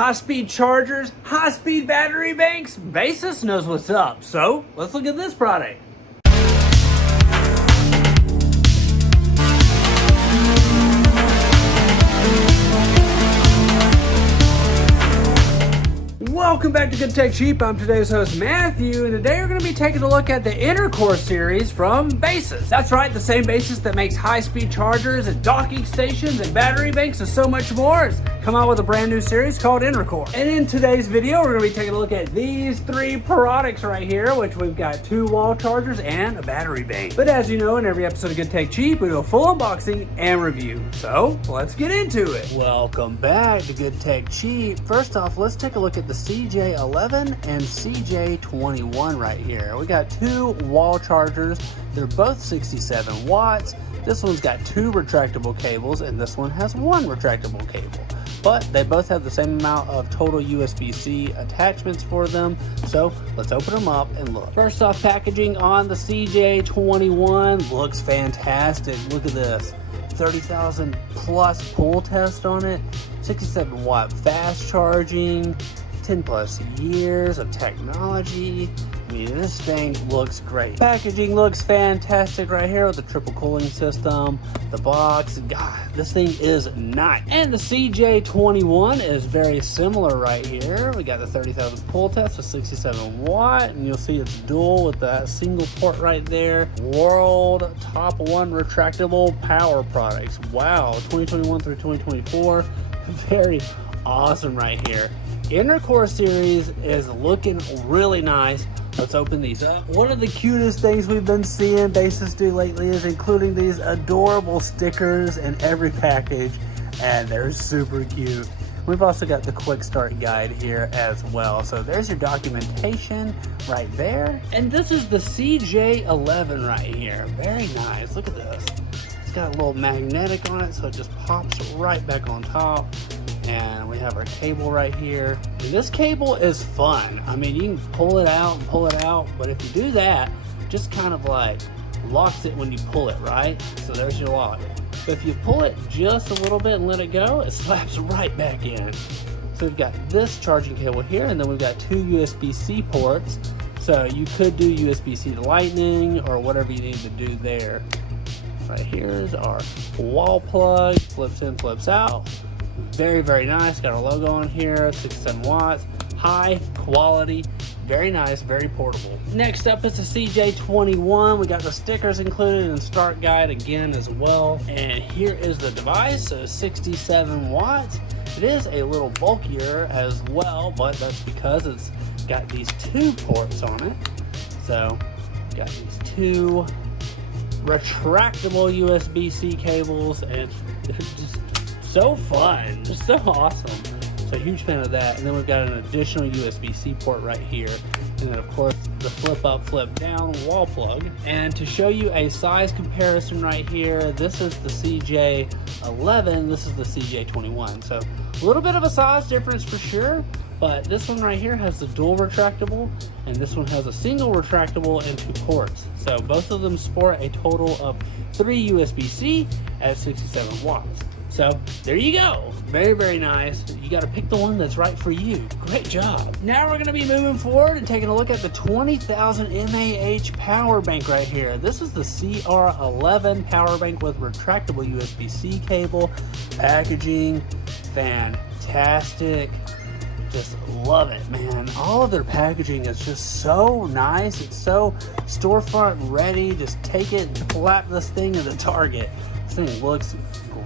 high-speed chargers, high-speed battery banks, Baseus knows what's up. So let's look at this product. Welcome back to Good Tech Cheap. I'm today's host Matthew, and today we're going to be taking a look at the Enercore series from Baseus. That's right, the same Baseus that makes high-speed chargers and docking stations and battery banks and so much more. It's come out with a brand new series called Enercore. And in today's video, we're going to be taking a look at these three products right here, which we've got 2 wall chargers and a battery bank. But as you know, in every episode of Good Tech Cheap, we do a full unboxing and review. So let's get into it. Welcome back to Good Tech Cheap. First off, let's take a look at the CJ11 and CJ21 right here. We got 2 wall chargers. They're both 67 watts. This one's got 2 retractable cables and this one has 1 retractable cable. But they both have the same amount of total USB-C attachments for them. So let's open them up and look. First off, packaging on the CJ21 looks fantastic. Look at this. 30,000 plus pull test on it. 67 watt fast charging. 10 plus years of technology. I mean, this thing looks great. Packaging looks fantastic right here with the triple cooling system. The box, God, this thing is nice. And the CJ21 is very similar right here. We got the 30,000 pull test with 67 watt, and you'll see it's dual with that single port right there. World top 1 retractable power products. Wow, 2021 through 2024. Very awesome right here. Enercore series is looking really nice. Let's open these up. One of the cutest things we've been seeing Baseus do lately is including these adorable stickers in every package, and they're super cute. We've also got the quick start guide here as well. So there's your documentation right there. And this is the CJ11 right here. Very nice. Look at this. It's got a little magnetic on it, so it just pops right back on top. And we have our cable right here. And this cable is fun. I mean, you can pull it out and pull it out, but if you do that, just kind of like locks it when you pull it, right? So there's your lock. But if you pull it just a little bit and let it go, it slaps right back in. So we've got this charging cable here, and then we've got 2 USB-C ports. So you could do USB-C to Lightning or whatever you need to do there. Right here is our wall plug. Flips in, flips out. Very, very nice. Got our logo on here, 67 watts, high quality, very nice, very portable. Next up is the CJ21. We got the stickers included and start guide again as well. And here is the device, so 67 watts. It is a little bulkier as well, but that's because it's got these 2 ports on it. So, got these 2 retractable USB-C cables, and they're just so fun, just so awesome. So huge fan of that. And then we've got an additional USB-C port right here. And then of course the flip up, flip down wall plug. And to show you a size comparison right here, this is the CJ11, this is the CJ21. So a little bit of a size difference for sure, but this one right here has the dual retractable, and this one has a single retractable and 2 ports. So both of them sport a total of 3 USB-C at 67 watts. So there you go. Very, very nice. You got to pick the one that's right for you. Great job. Now we're going to be moving forward and taking a look at the 20,000 mAh power bank right here. This is the CR11 power bank with retractable USB-C cable. Packaging, fantastic. Just love it, man. All of their packaging is just so nice. It's so storefront ready. Just take it and slap this thing in the Target. This thing looks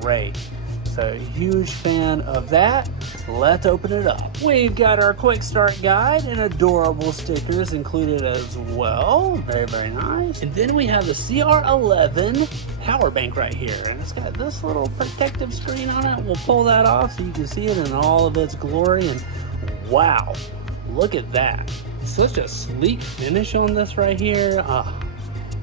great. So huge fan of that. Let's open it up. We've got our quick start guide and adorable stickers included as well. Very, very nice. And then we have the CR11 power bank right here, and it's got this little protective screen on it. We'll pull that off so you can see it in all of its glory. And wow, look at that. Such a sleek finish on this right here.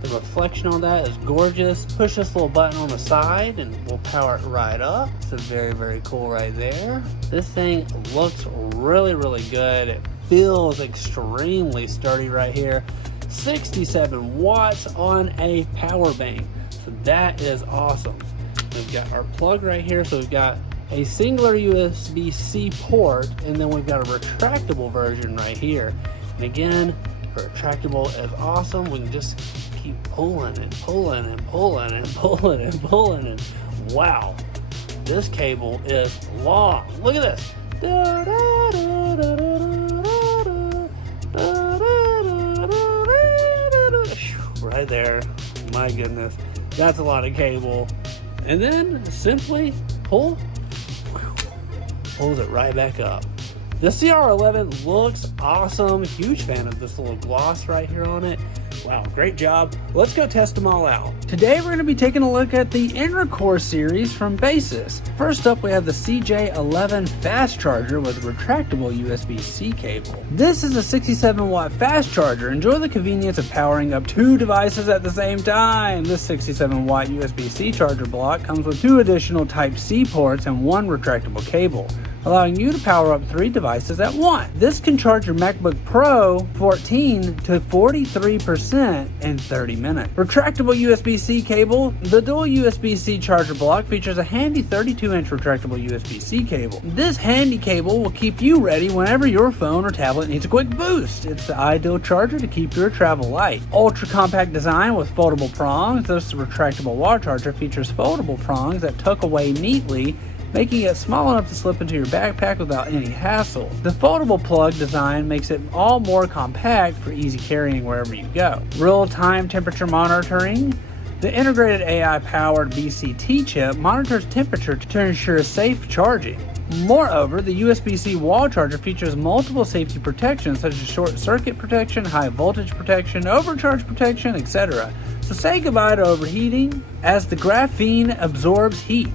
The reflection on that is gorgeous. Push this little button on the side and we'll power it right up. So very, very cool right there. This thing looks really, really good. It feels extremely sturdy right here. 67 watts on a power bank. So that is awesome. We've got our plug right here. So we've got a singular USB-C port, and then we've got a retractable version right here. And again, retractable is awesome. We can just keep pulling and pulling and pulling and pulling and pulling, and wow, this cable is long. Look at this. Right there. My goodness, that's a lot of cable. And then simply pulls it right back up. The CR11 looks awesome. Huge fan of this little gloss right here on it. Wow, great job. Let's go test them all out. Today we're going to be taking a look at the Enercore series from Baseus. First up, we have the CJ11 fast charger with retractable USB-C cable. This is a 67 watt fast charger. Enjoy the convenience of powering up 2 devices at the same time. This 67 watt USB-C charger block comes with 2 additional Type-C ports and 1 retractable cable, allowing you to power up 3 devices at once. This can charge your MacBook Pro 14 to 43% in 30 minutes. Retractable USB-C cable. The dual USB-C charger block features a handy 32-inch retractable USB-C cable. This handy cable will keep you ready whenever your phone or tablet needs a quick boost. It's the ideal charger to keep your travel light. Ultra compact design with foldable prongs. This retractable wall charger features foldable prongs that tuck away neatly, making it small enough to slip into your backpack without any hassle. The foldable plug design makes it all more compact for easy carrying wherever you go. Real-time temperature monitoring. The integrated AI-powered BCT chip monitors temperature to ensure safe charging. Moreover, the USB-C wall charger features multiple safety protections such as short circuit protection, high voltage protection, overcharge protection, etc. So say goodbye to overheating, as the graphene absorbs heat,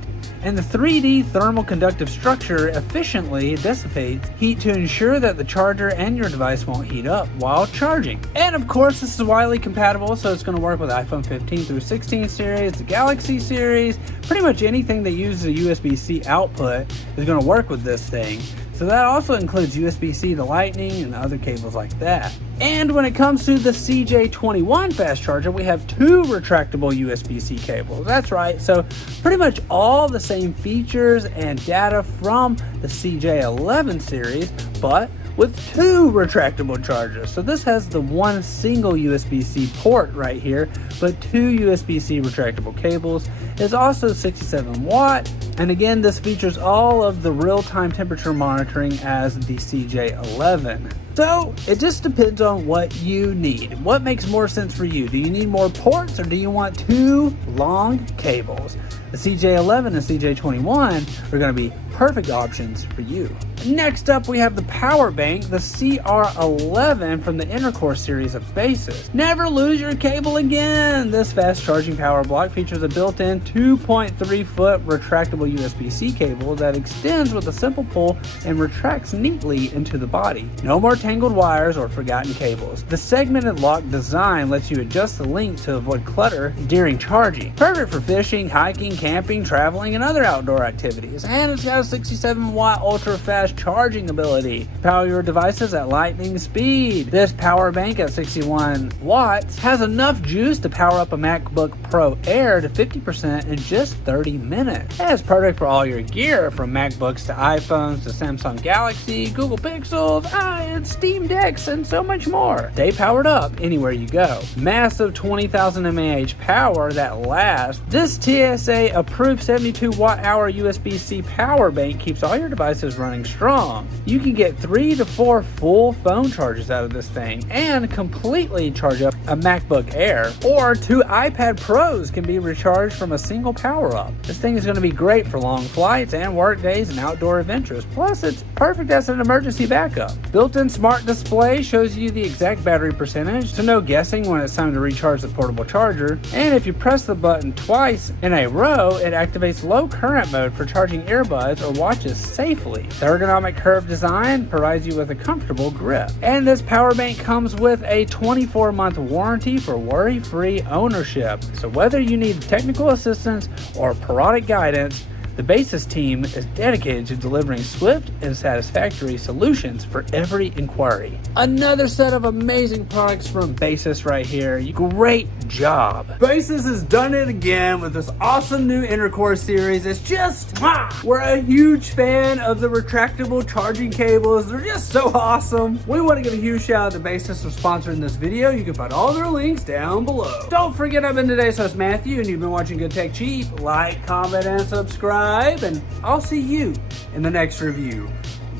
and the 3D thermal conductive structure efficiently dissipates heat to ensure that the charger and your device won't heat up while charging. And of course, this is widely compatible, so it's going to work with iPhone 15 through 16 series, the Galaxy series, pretty much anything that uses a USB-C output is going to work with this thing. So that also includes USB-C to Lightning and other cables like that. And when it comes to the CJ21 fast charger, we have 2 retractable USB-C cables. That's right, so pretty much all the same features and data from the CJ11 series, but with 2 retractable chargers. So this has the 1 single USB-C port right here, but 2 USB-C retractable cables. It's also 67 watt, and again, this features all of the real-time temperature monitoring as the CJ11. So it just depends on what you need. What makes more sense for you? Do you need more ports, or do you want 2 long cables? The CJ11 and CJ21 are going to be perfect options for you. Next up, we have the power bank, the CR11 from the Enercore series of Baseus. Never lose your cable again! This fast charging power block features a built-in 2.3 foot retractable USB-C cable that extends with a simple pull and retracts neatly into the body. No more tangled wires or forgotten cables. The segmented lock design lets you adjust the length to avoid clutter during charging. Perfect for fishing, hiking, camping, traveling, and other outdoor activities. And it's got a 67 watt ultra fast charging ability. Power your devices at lightning speed. This power bank at 61 watts has enough juice to power up a MacBook Pro Air to 50% in just 30 minutes. And it's perfect for all your gear, from MacBooks to iPhones to Samsung Galaxy, Google Pixels, and Steam Decks, and so much more. Stay powered up anywhere you go. Massive 20,000 mAh power that lasts. This TSA approved 72 watt hour USB-C power bank keeps all your devices running strong. You can get 3 to 4 full phone charges out of this thing and completely charge up a MacBook Air, or 2 iPad Pros can be recharged from a single power up. This thing is going to be great for long flights and work days and outdoor adventures. Plus, it's perfect as an emergency backup. Built-in smart display shows you the exact battery percentage, so no guessing when it's time to recharge the portable charger. And if you press the button twice in a row, it activates low current mode for charging earbuds or watches safely. The ergonomic curved design provides you with a comfortable grip. And this power bank comes with a 24-month warranty for worry-free ownership. So whether you need technical assistance or parodic guidance, The Baseus team is dedicated to delivering swift and satisfactory solutions for every inquiry. Another set of amazing products from Baseus right here. Great job. Baseus has done it again with this awesome new Enercore series. It's just, we're a huge fan of the retractable charging cables. They're just so awesome. We want to give a huge shout out to Baseus for sponsoring this video. You can find all their links down below. Don't forget, I've been today's host Matthew, and you've been watching Good Tech Cheap. Like, comment, and subscribe, and I'll see you in the next review.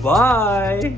Bye.